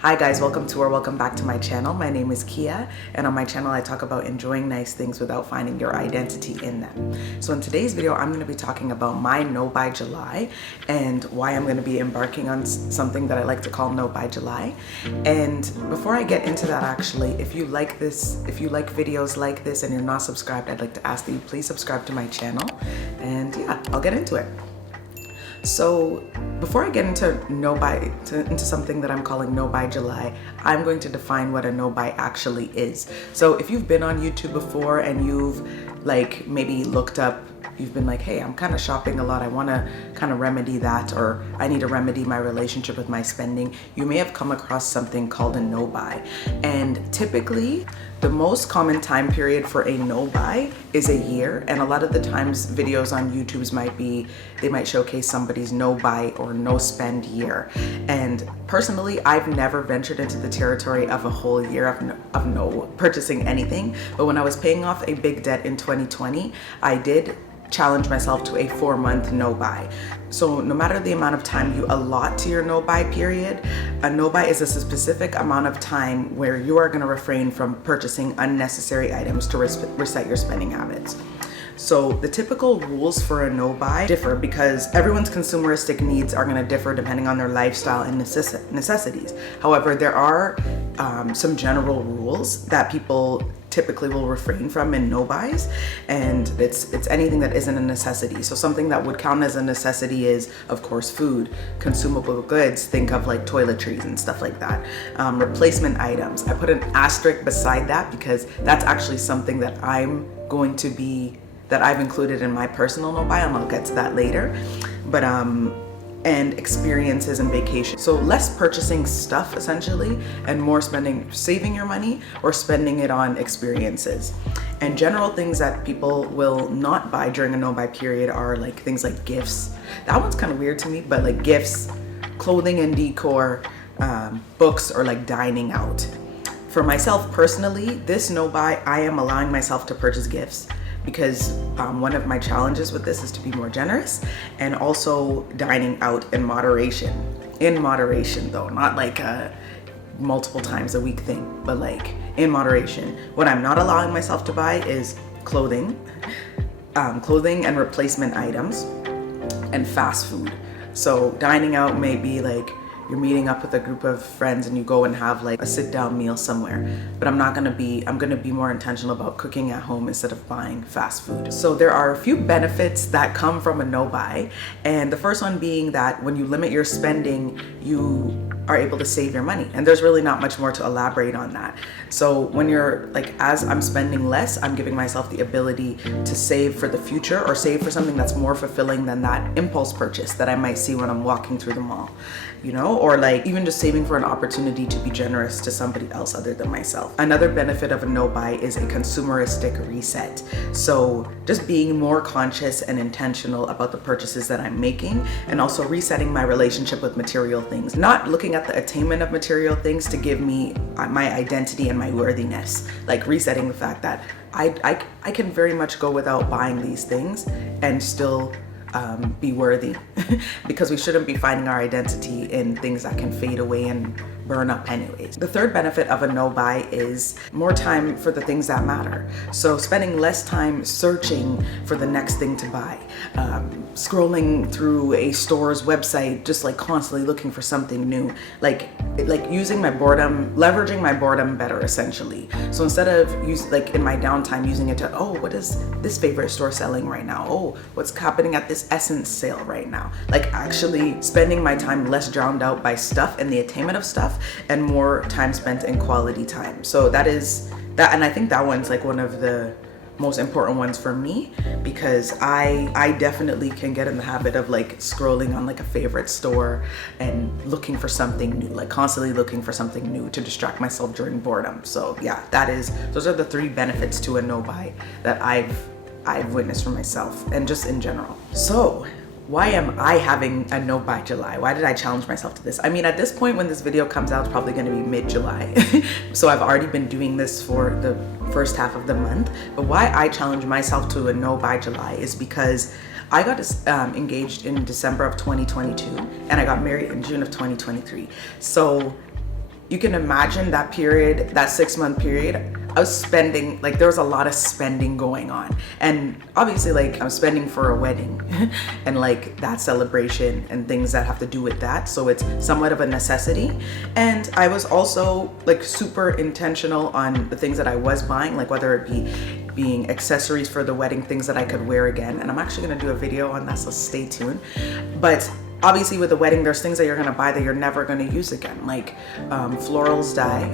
Hi guys, welcome back to my channel. My name is Kia, and on my channel I talk about enjoying nice things without finding your identity in them. So in today's video, I'm going to be talking about my No Buy July and why I'm going to be embarking on something that I like to call No Buy July. And before I get into that, actually, if you like videos like this and you're not subscribed, I'd like to ask that you please subscribe to my channel. And yeah, I'll get into it. So before I get into something that I'm calling No Buy July, I'm going to define what a no buy actually is. So if you've been on YouTube before and you've maybe looked up, you've been like, hey, I'm kind of shopping a lot, I want to kind of remedy that, or I need to remedy my relationship with my spending, you may have come across something called a no buy. And typically the most common time period for a no buy is a year, and a lot of the times videos on YouTube's might showcase somebody's no buy or no spend year. And personally, I've never ventured into the territory of a whole year of no purchasing anything, but when I was paying off a big debt in 2020, I did challenge myself to a 4-month no buy. So no matter the amount of time you allot to your no buy period, a no buy is a specific amount of time where you are going to refrain from purchasing unnecessary items to reset your spending habits. So the typical rules for a no buy differ because everyone's consumeristic needs are going to differ depending on their lifestyle and necessities. However, there are some general rules that people typically will refrain from in no buys, and it's anything that isn't a necessity. So something that would count as a necessity is, of course, food, consumable goods, think of like toiletries and stuff like that. Replacement items, I put an asterisk beside that because that's actually something that I've included in my personal no buy, and I'll get to that later. But and experiences and vacations. So less purchasing stuff essentially, and more saving your money or spending it on experiences. And general things that people will not buy during a no buy period are like things like gifts. That one's kind of weird to me, but like gifts, clothing and decor, books, or like dining out. For myself personally, this no buy, I am allowing myself to purchase gifts because one of my challenges with this is to be more generous, and also dining out in moderation. In moderation though, not like a multiple times a week thing, but like in moderation. What I'm not allowing myself to buy is clothing and replacement items, and fast food. So dining out may be like you're meeting up with a group of friends and you go and have like a sit down meal somewhere, but I'm gonna be more intentional about cooking at home instead of buying fast food. So there are a few benefits that come from a no buy, and the first one being that when you limit your spending, you are able to save your money, and there's really not much more to elaborate on that. So when you're like, as I'm spending less, I'm giving myself the ability to save for the future, or save for something that's more fulfilling than that impulse purchase that I might see when I'm walking through the mall, or like even just saving for an opportunity to be generous to somebody else other than myself. Another benefit of a no buy is a consumeristic reset. So just being more conscious and intentional about the purchases that I'm making, and also resetting my relationship with material things, not looking at the attainment of material things to give me my identity and my worthiness, like resetting the fact that I can very much go without buying these things and still be worthy because we shouldn't be finding our identity in things that can fade away and burn up anyways. The third benefit of a no buy is more time for the things that matter. So spending less time searching for the next thing to buy, scrolling through a store's website, just like constantly looking for something new, like using my boredom, leveraging my boredom better essentially. So instead of in my downtime using it to, oh, what is this favorite store selling right now? Oh, what's happening at this Essence sale right now? Like actually spending my time less drowned out by stuff and the attainment of stuff, and more time spent in quality time. So that is that, and I think that one's like one of the most important ones for me, because I definitely can get in the habit of like scrolling on like a favorite store and looking for something new, like constantly looking for something new to distract myself during boredom. So yeah, those are the 3 benefits to a no buy that I've witnessed for myself and just in general. So why am I having a no buy July? Why did I challenge myself to this? I mean, at this point when this video comes out, it's probably going to be mid-July. So I've already been doing this for the first half of the month. But why I challenge myself to a no buy July is because I got engaged in December of 2022 and I got married in June of 2023. So you can imagine that period, that 6-month period, I was spending, like there was a lot of spending going on. And obviously like I'm spending for a wedding and like that celebration and things that have to do with that. So it's somewhat of a necessity. And I was also like super intentional on the things that I was buying, like whether it be being accessories for the wedding, things that I could wear again. And I'm actually gonna do a video on that, so stay tuned. But obviously with the wedding, there's things that you're gonna buy that you're never gonna use again, like florals dye,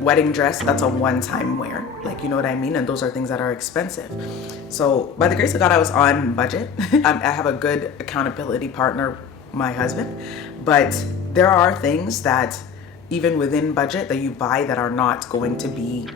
wedding dress, that's a one-time wear, like, you know what I mean? And those are things that are expensive. So by the grace of God, I was on budget. I have a good accountability partner, my husband, but there are things that even within budget that you buy that are not going to be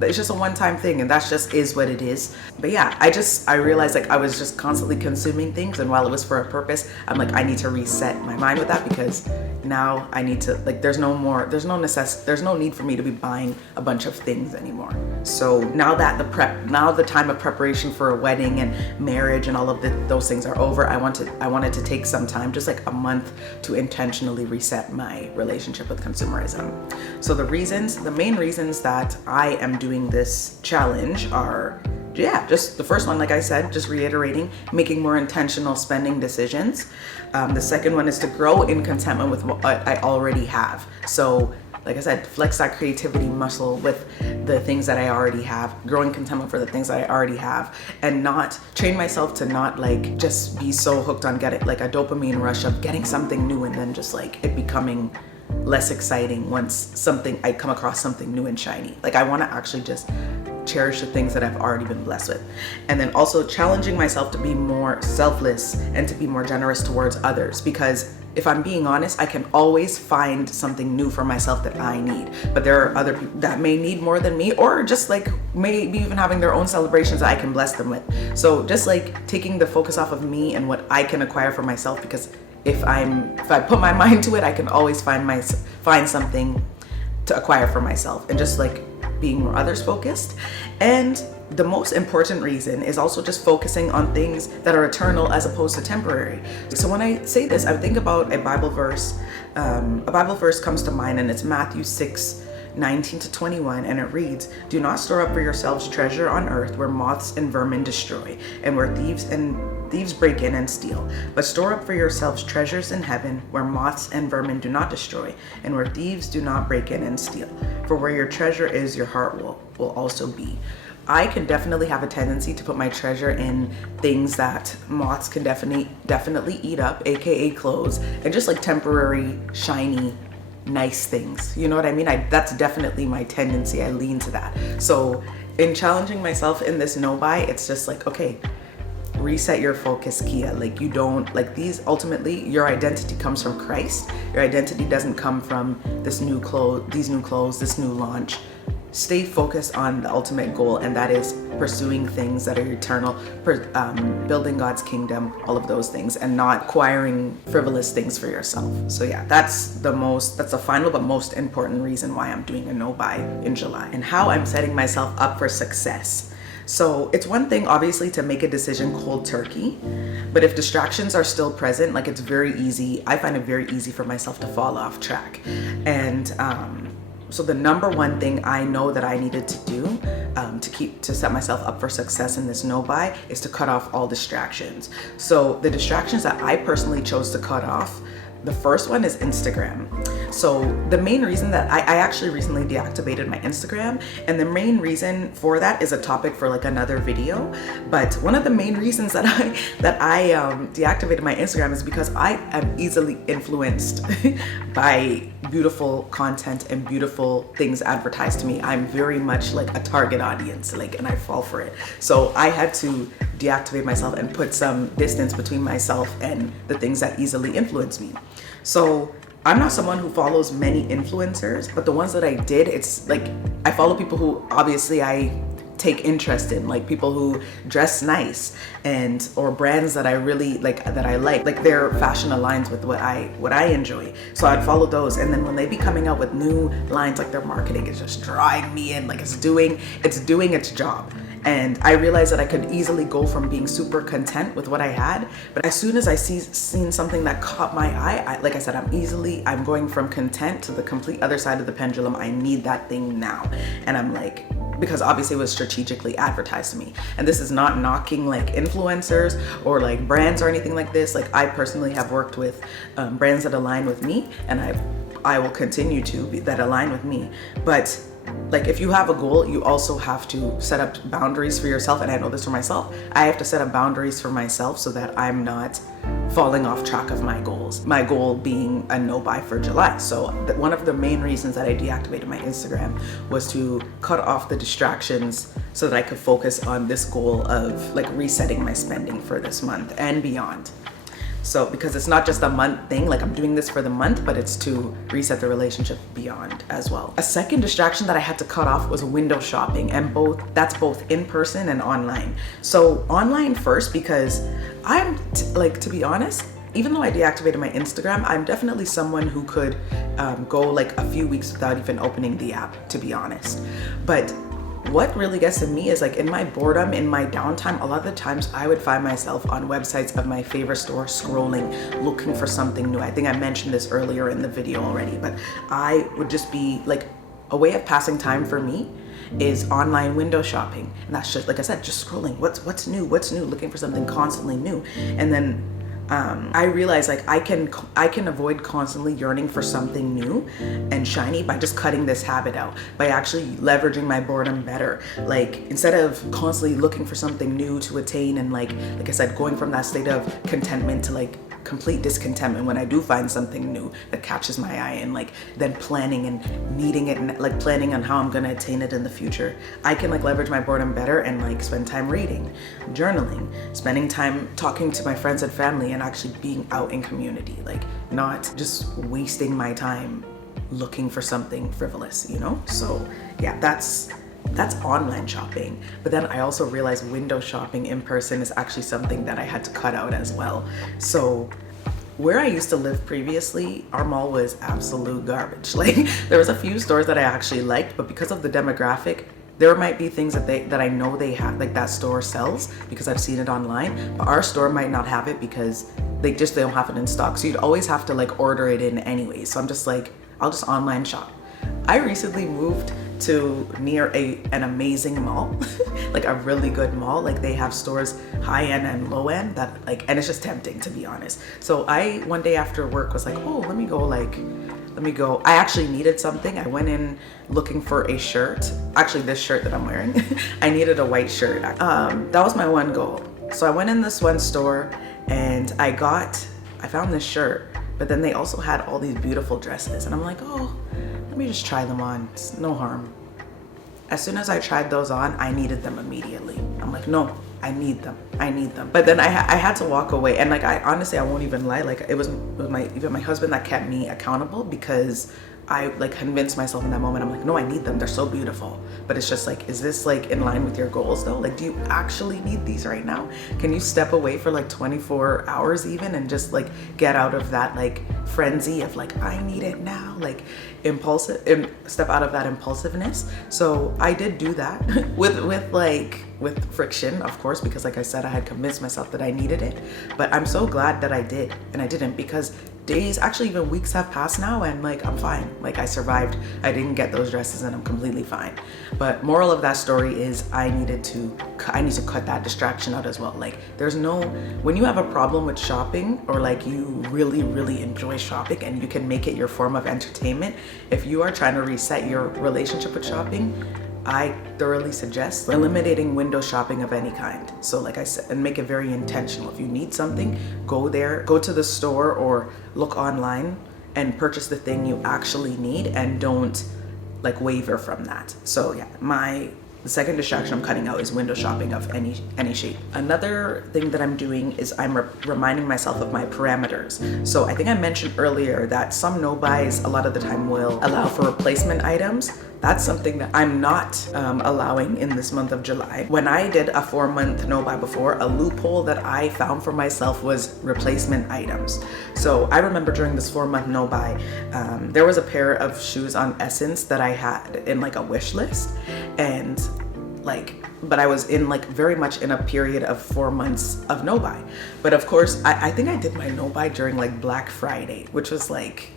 it's just a one-time thing, and that's just is what it is. But yeah, I realized like I was just constantly consuming things, and while it was for a purpose, I'm like, I need to reset my mind with that, because now I need to, like, there's no need for me to be buying a bunch of things anymore. So now that the time of preparation for a wedding and marriage and all of those things are over, I wanted to take some time, just like a month, to intentionally reset my relationship with consumerism. So the main reasons that I am doing this challenge are, just the first one, like I said, just reiterating, making more intentional spending decisions. The second one is to grow in contentment with what I already have. So like I said, flex that creativity muscle with the things that I already have, growing contentment for the things that I already have, and not train myself to not like just be so hooked on getting like a dopamine rush of getting something new and then just like it becoming less exciting once I come across something new and shiny. Like I want to actually just cherish the things that I've already been blessed with. And then also challenging myself to be more selfless and to be more generous towards others, because if I'm being honest, I can always find something new for myself that I need. But there are other people that may need more than me, or just like maybe even having their own celebrations that I can bless them with. So just like taking the focus off of me and what I can acquire for myself, because if I put my mind to it, I can always find something to acquire for myself, and just like being more others focused. And the most important reason is also just focusing on things that are eternal as opposed to temporary. So when I say this, I think about a Bible verse. A Bible verse comes to mind, and it's Matthew 6:19-21, and it reads, "Do not store up for yourselves treasure on earth where moths and vermin destroy, and where thieves break in and steal. But store up for yourselves treasures in heaven where moths and vermin do not destroy, and where thieves do not break in and steal. For where your treasure is, your heart will also be." I can definitely have a tendency to put my treasure in things that moths can definitely eat up, aka clothes, and just like temporary, shiny, nice things. You know what I mean? That's definitely my tendency. I lean to that. So in challenging myself in this no buy, it's just like, okay, reset your focus, Kia. Like you don't, like these, ultimately your identity comes from Christ. Your identity doesn't come from these new clothes, this new launch. Stay focused on the ultimate goal, and that is pursuing things that are eternal, building God's kingdom, all of those things, and not acquiring frivolous things for yourself. So yeah, that's the final but most important reason why I'm doing a no buy in July, and how I'm setting myself up for success. So it's one thing obviously to make a decision cold turkey, but if distractions are still present, like it's very easy, I find it very easy for myself to fall off track. And so the number one thing I know that I needed to do to set myself up for success in this no buy is to cut off all distractions. So the distractions that I personally chose to cut off, the first one is Instagram. So the main reason that I actually recently deactivated my Instagram, and the main reason for that is a topic for like another video. But one of the main reasons that I deactivated my Instagram is because I am easily influenced by beautiful content and beautiful things advertised to me. I'm very much like a target audience, and I fall for it. So I had to deactivate myself and put some distance between myself and the things that easily influence me. So I'm not someone who follows many influencers, but the ones that I did, it's like I follow people who obviously I take interest in, like people who dress nice, or brands that I really like, like their fashion aligns with what I enjoy. So I'd follow those, and then when they be coming out with new lines, like their marketing is just drawing me in, like it's doing its job. And I realized that I could easily go from being super content with what I had, but as soon as I seen something that caught my eye, like I said, I'm going from content to the complete other side of the pendulum. I need that thing now. And I'm like, because obviously it was strategically advertised to me. And this is not knocking like influencers or like brands or anything like this. Like I personally have worked with brands that align with me, and I will continue to that align with me. But like if you have a goal, you also have to set up boundaries for yourself. And I know this for myself. I have to set up boundaries for myself so that I'm not falling off track of my goals. My goal being a no buy for July. So one of the main reasons that I deactivated my Instagram was to cut off the distractions so that I could focus on this goal of like resetting my spending for this month and beyond. So because it's not just a month thing, like I'm doing this for the month, but it's to reset the relationship beyond as well. A second distraction that I had to cut off was window shopping, and that's both in person and online. So online first, because to be honest, even though I deactivated my Instagram, I'm definitely someone who could go like a few weeks without even opening the app, to be honest. But what really gets to me is like in my boredom, in my downtime, a lot of the times I would find myself on websites of my favorite store scrolling, looking for something new. I think I mentioned this earlier in the video already, but I would just be like, a way of passing time for me is online window shopping. And that's just, like I said, just scrolling. What's new, looking for something constantly new. And then I realized like I can avoid constantly yearning for something new and shiny by just cutting this habit out, by actually leveraging my boredom better. Like instead of constantly looking for something new to attain and like I said, going from that state of contentment to like complete discontentment when I do find something new that catches my eye, and like then planning and needing it and like planning on how I'm gonna attain it in the future. I can like leverage my boredom better and like spend time reading, journaling, spending time talking to my friends and family, and actually being out in community, like not just wasting my time looking for something frivolous, you know? So yeah, that's online shopping. But then I also realized window shopping in person is actually something that I had to cut out as well. So where I used to live previously, our mall was absolute garbage. Like there was a few stores that I actually liked, but because of the demographic, there might be things that I know they have, like that store sells because I've seen it online, but our store might not have it because they don't have it in stock. So you'd always have to like order it in anyway. So I'm just like, I'll just online shop. I recently moved to near an amazing mall, like a really good mall. Like they have stores high end and low end that like, and it's just tempting, to be honest. So I one day after work was like, oh, let me go. I actually needed something. I went in looking for a shirt. Actually, this shirt that I'm wearing, I needed a white shirt. That was my one goal. So I went in this one store and I found this shirt, but then they also had all these beautiful dresses, and I'm like, oh, let me just try them on. It's no harm. As soon as I tried those on, I needed them immediately. I'm like, no, I need them. But then I had to walk away. And like, I honestly won't even lie. Like it was my husband that kept me accountable, because I like convinced myself in that moment. I'm like, no, I need them. They're so beautiful. But it's just like, is this like in line with your goals though? Like, do you actually need these right now? Can you step away for like 24 hours even and just like get out of that like frenzy of like, I need it now, like step out of that impulsiveness. So I did do that with friction, of course, because like I said, I had convinced myself that I needed it. But I'm so glad that I did and I didn't, because days, actually even weeks have passed now, and like I'm fine. Like I survived. I didn't get those dresses and I'm completely fine. But moral of that story is I need to cut that distraction out as well. Like when you have a problem with shopping, or like you really, really enjoy shopping and you can make it your form of entertainment, if you are trying to reset your relationship with shopping, I thoroughly suggest eliminating window shopping of any kind. So like I said, and make it very intentional. If you need something, go to the store or look online and purchase the thing you actually need, and don't like waver from that. So yeah, the second distraction I'm cutting out is window shopping of any shape. Another thing that I'm doing is I'm reminding myself of my parameters. So I think I mentioned earlier that some no buys a lot of the time will allow for replacement items. That's something that I'm not allowing in this month of July. When I did a 4-month no buy before, a loophole that I found for myself was replacement items. So I remember during this 4-month no buy, there was a pair of shoes on Essence that I had in like a wish list, and but I was in like very much in a period of 4 months of no buy. But of course, I think I did my no buy during like Black Friday, which was like,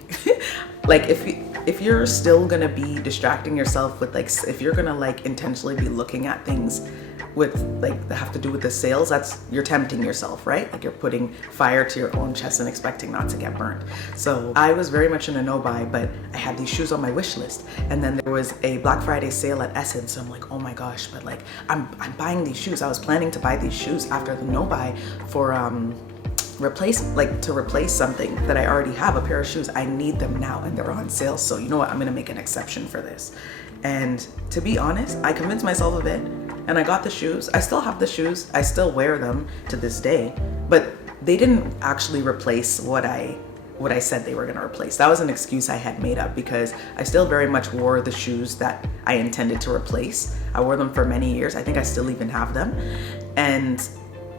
like if you're still gonna be distracting yourself with like, if you're gonna like intentionally be looking at things with like that have to do with the sales, you're tempting yourself, right? Like you're putting fire to your own chest and expecting not to get burnt. So I was very much in a no buy, but I had these shoes on my wish list, and then there was a Black Friday sale at Essence. So I'm like, oh my gosh, but like I'm buying these shoes. I was planning to buy these shoes after the no buy for to replace something that I already have, a pair of shoes. I need them now and they're on sale. So you know what, I'm gonna make an exception for this. And to be honest, I convinced myself of it and I got the shoes. I still have the shoes. I still wear them to this day, but they didn't actually replace what I said they were gonna replace. That was an excuse I had made up because I still very much wore the shoes that I intended to replace. I wore them for many years. I think I still even have them. And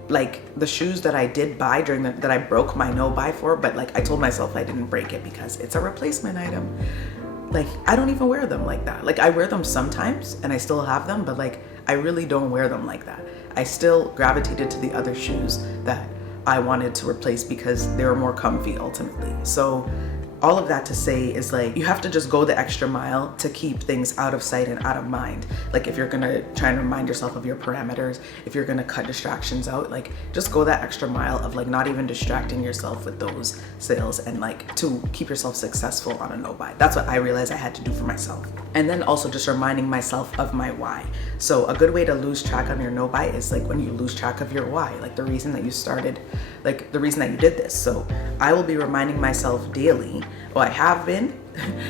like the shoes that I did buy that I broke my no buy for, but like I told myself I didn't break it because it's a replacement item. Like I don't even wear them like that. Like I wear them sometimes and I still have them, but like I really don't wear them like that. I still gravitated to the other shoes that I wanted to replace because they were more comfy ultimately. So all of that to say is like, you have to just go the extra mile to keep things out of sight and out of mind. Like if you're gonna try and remind yourself of your parameters, if you're gonna cut distractions out, like just go that extra mile of like not even distracting yourself with those sales and like to keep yourself successful on a no buy. That's what I realized I had to do for myself. And then also just reminding myself of my why. So a good way to lose track on your no buy is like when you lose track of your why, like the reason that you started, like the reason that you did this. So I will be reminding myself daily. Well, I have been,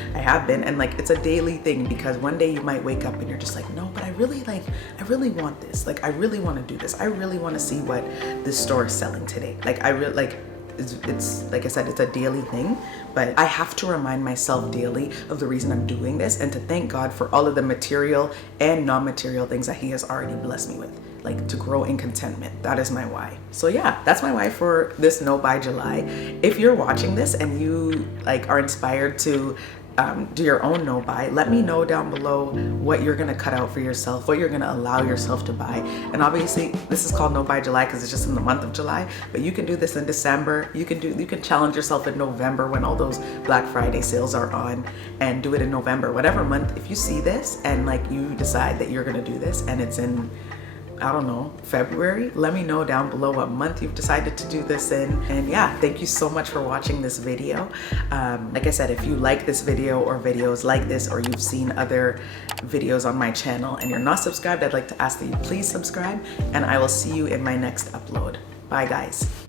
and like it's a daily thing because one day you might wake up and you're just like, no, but I really want this. Like I really want to do this. I really want to see what this store is selling today. Like it's like I said, it's a daily thing, but I have to remind myself daily of the reason I'm doing this and to thank God for all of the material and non-material things that He has already blessed me with. Like to grow in contentment. That is my why. So yeah, that's my why for this No Buy July. If you're watching this and you like are inspired to do your own no buy, let me know down below what you're gonna cut out for yourself, what you're gonna allow yourself to buy. And obviously this is called No Buy July because it's just in the month of July, but you can do this in December. You can challenge yourself in November when all those Black Friday sales are on, and do it in November, whatever month. If you see this and like you decide that you're gonna do this and it's in, I don't know, February, let me know down below what month you've decided to do this in. And yeah, thank you so much for watching this video. Like I said, if you like this video or videos like this, or you've seen other videos on my channel and you're not subscribed, I'd like to ask that you please subscribe, and I will see you in my next upload. Bye guys.